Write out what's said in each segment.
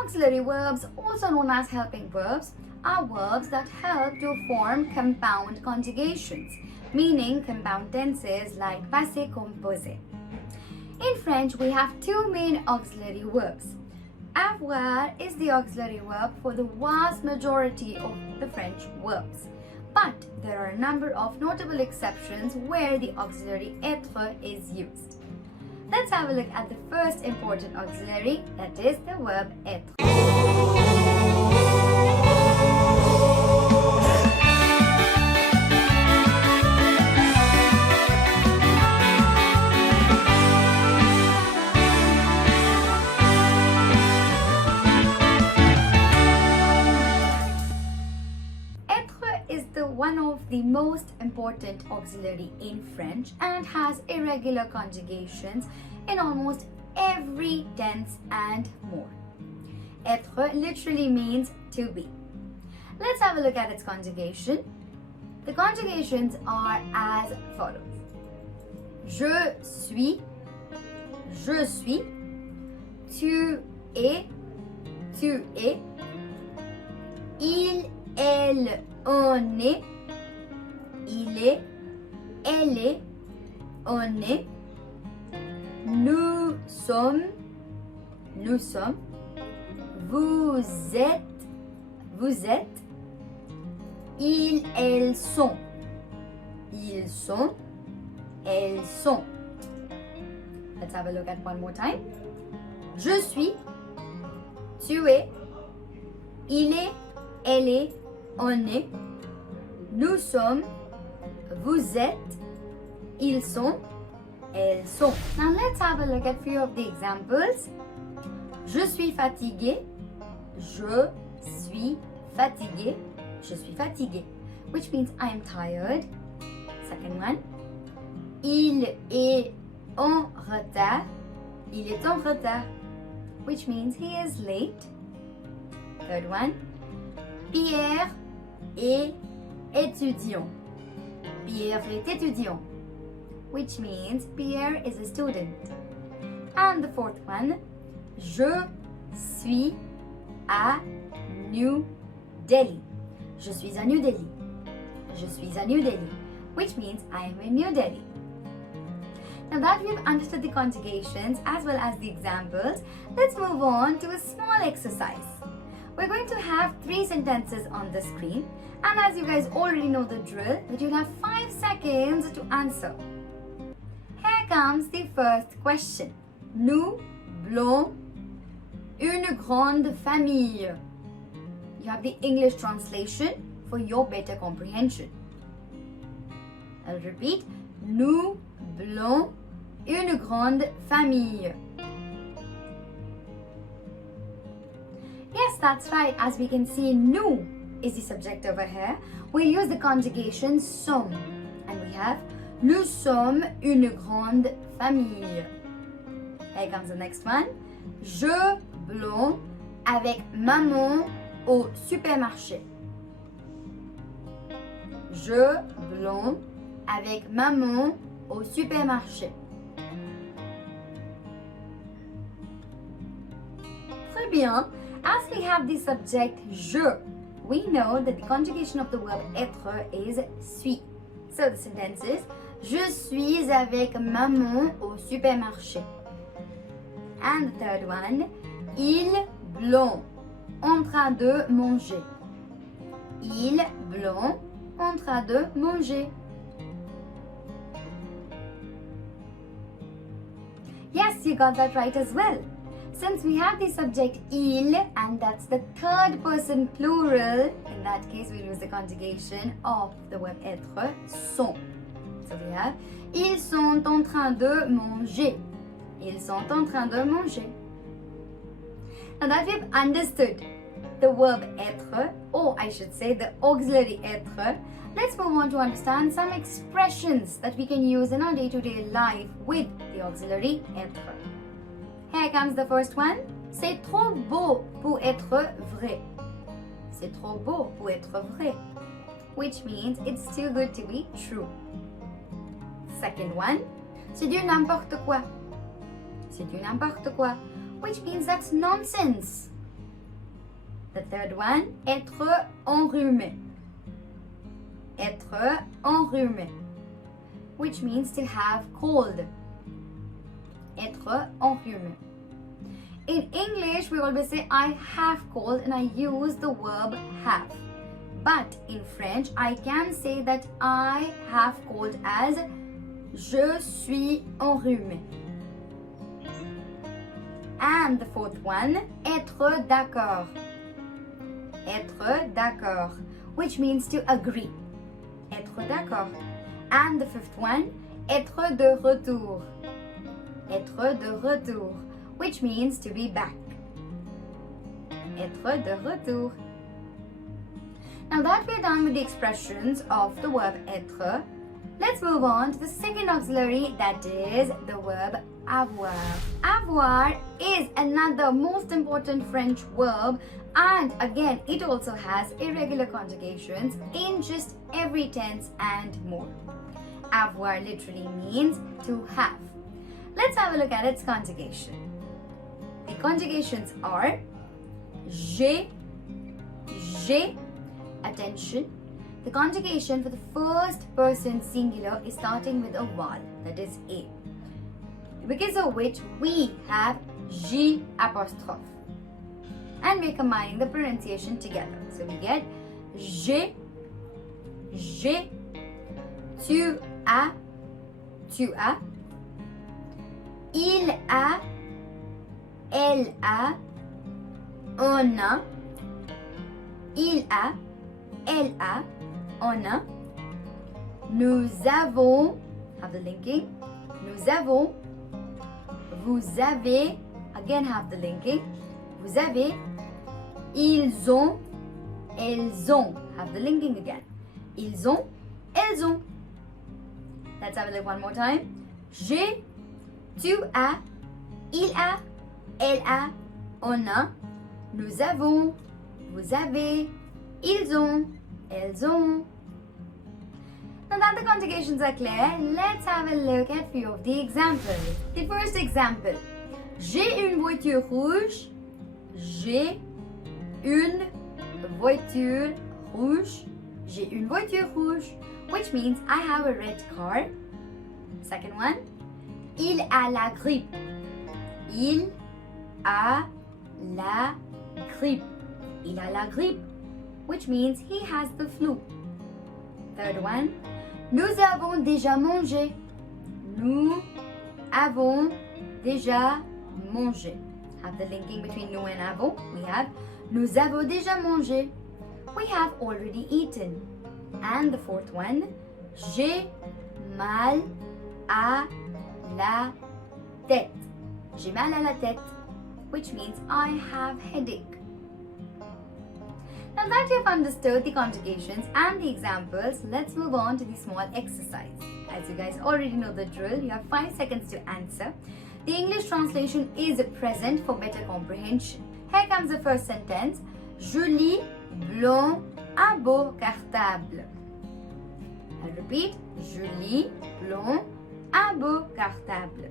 Auxiliary verbs, also known as helping verbs, are verbs that help to form compound conjugations, meaning compound tenses like passé composé. In French, we have two main auxiliary verbs. Avoir is the auxiliary verb for the vast majority of the French verbs. But there are a number of notable exceptions where the auxiliary être is used. Let's have a look at the first important auxiliary, that is the verb être. One of the most important auxiliary in French and has irregular conjugations in almost every tense and more. Être literally means to be. Let's have a look at its conjugation. The conjugations are as follows. Je suis, tu es, il, elle, on est, il est, elle est, on est, nous sommes, vous êtes, ils, elles sont, elles sont. Let's have a look at one more time. Je suis, tu es, il est, elle est, on est, nous sommes, vous êtes, ils sont, elles sont. Now let's have a look at few of the examples. Je suis fatigué, je suis fatigué, which means I am tired. Second one. Il est en retard, which means he is late. Third one. Pierre est étudiant, which means Pierre is a student. And the fourth one, je suis à New Delhi. Je suis à New Delhi, which means I am in New Delhi. Now that we've understood the conjugations as well as the examples, let's move on to a small exercise. We're going to have 3 sentences on the screen, and as you guys already know the drill, that you'll have 5 seconds to answer. Here comes the first question. Nous blons une grande famille. You have the English translation for your better comprehension. I'll repeat. Nous blons une grande famille. Yes, that's right. As we can see, nous is the subject over here. We'll use the conjugation sommes. And we have nous sommes une grande famille. Here comes the next one. Je blons avec maman au supermarché. Je blons avec maman au supermarché. Très bien. As we have the subject je, we know that the conjugation of the verb être is suis. So the sentence is je suis avec maman au supermarché. And the third one, il blond en train de manger. Il blond en train de manger. Yes, you got that right as well. Since we have the subject il, and that's the third person plural, in that case we'll use the conjugation of the verb être, sont. So we have, ils sont en train de manger. Ils sont en train de manger. Now that we've understood the verb être, or I should say the auxiliary être, let's move on to understand some expressions that we can use in our day-to-day life with the auxiliary être. Here comes the first one. C'est trop beau pour être vrai. C'est trop beau pour être vrai, which means it's too good to be true. Second one. C'est du n'importe quoi. C'est du n'importe quoi, which means that's nonsense. The third one, être enrhumé. Être enrhumé, which means to have cold. Être enrhumé. In English, we always say I have cold and I use the verb have. But in French, I can say that I have cold as je suis enrhumé. And the fourth one, être d'accord. Être d'accord, which means to agree. Être d'accord. And the fifth one, être de retour. Être de retour, which means to be back. Être de retour. Now that we're done with the expressions of the verb être, let's move on to the second auxiliary, that is the verb avoir. Avoir is another most important French verb, and again it also has irregular conjugations in just every tense and more. Avoir literally means to have. Let's have a look at its conjugation. The conjugations are j'ai. Attention, the conjugation for the first person singular is starting with a vowel, that is a, because of which we have j apostrophe, and we're combining the pronunciation together. So we get j'ai, tu as, il a, elle a, on a, il a, elle a, on a, nous avons, have the linking, nous avons, vous avez, again have the linking, vous avez, ils ont, elles ont, have the linking again, ils ont, elles ont. Let's have a look one more time. J'ai, tu as, il a, elle a, on a, nous avons, vous avez, ils ont, elles ont. Now that the conjugations are clear, let's have a look at few of the examples. The first example, j'ai une voiture rouge. J'ai une voiture rouge. J'ai une voiture rouge, which means I have a red car. Second one, il a la grippe. Il a la grippe. Il a la grippe, which means he has the flu. Third one, nous avons déjà mangé. Nous avons déjà mangé. Have the linking between nous and avons. We have nous avons déjà mangé. We have already eaten. And the fourth one, j'ai mal à la tête. J'ai mal à la tête, which means I have headache. Now that you've understood the conjugations and the examples, let's move on to the small exercise. As you guys already know the drill, you have 5 seconds to answer. The English translation is present for better comprehension. Here comes the first sentence. Je lis blanc un beau cartable. I'll repeat. Je lis blanc un beau cartable.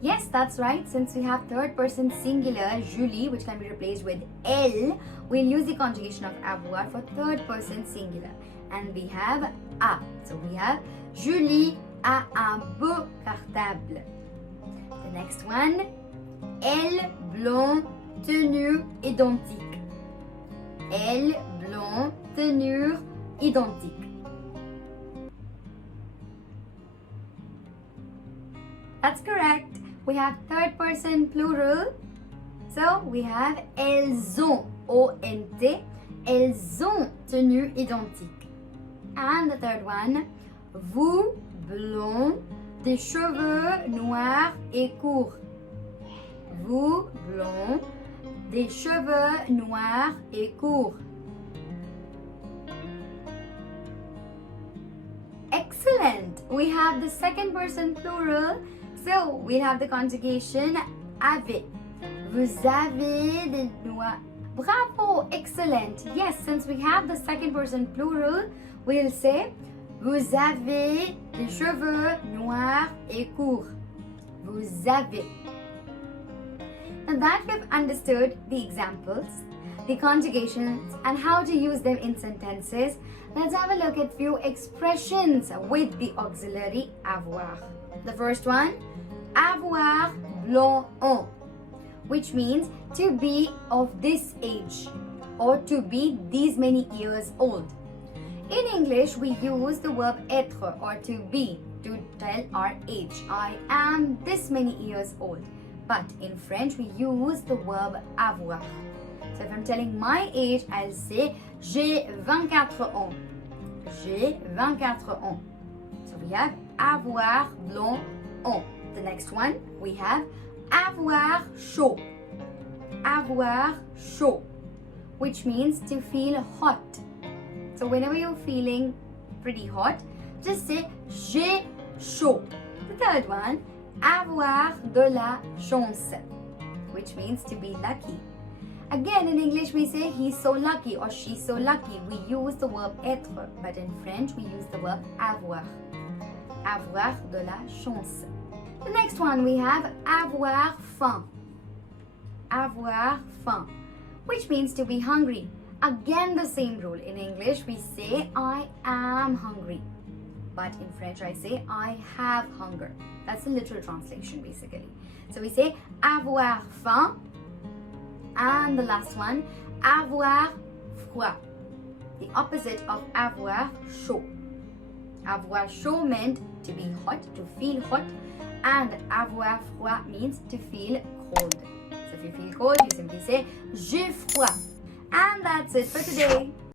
Yes, that's right. Since we have third person singular, Julie, which can be replaced with elle, we'll use the conjugation of avoir for third person singular. And we have a. So we have Julie a un beau cartable. The next one, elle, blond, tenue, identique. Elle, blond, tenue, identique. That's correct. We have third person plural. So we have elles ont, O-N-T, elles ont tenue identique. And the third one, vous, blond, des cheveux noirs et courts. Vous, blond, des cheveux noirs et courts. Excellent! We have the second person plural. So, we'll have the conjugation avez. Vous avez des noirs. Bravo! Excellent! Yes, since we have the second person plural, we'll say vous avez des cheveux noirs et courts. Vous avez. Now that we've understood the examples, the conjugations, and how to use them in sentences, let's have a look at few expressions with the auxiliary avoir. The first one, avoir blanc un, which means to be of this age or to be these many years old. In English, we use the verb être or to be to tell our age. I am this many years old. But in French, we use the verb avoir. So if I'm telling my age, I'll say j'ai 24 ans. J'ai 24 ans. So we have avoir blanc un. The next one, we have avoir chaud. Avoir chaud, which means to feel hot. So whenever you're feeling pretty hot, just say j'ai chaud. The third one, avoir de la chance, which means to be lucky. Again, in English we say he's so lucky or she's so lucky. We use the verb être, but in French we use the verb avoir. Avoir de la chance. The next one we have avoir faim. Avoir faim, which means to be hungry. Again, the same rule. In English we say I am hungry, but in French I say I have hunger. That's the literal translation basically. So we say avoir faim, and the last one, avoir froid, the opposite of avoir chaud. Avoir chaud meant to be hot, to feel hot, and avoir froid means to feel cold. So if you feel cold, you simply say j'ai froid. And that's it for today.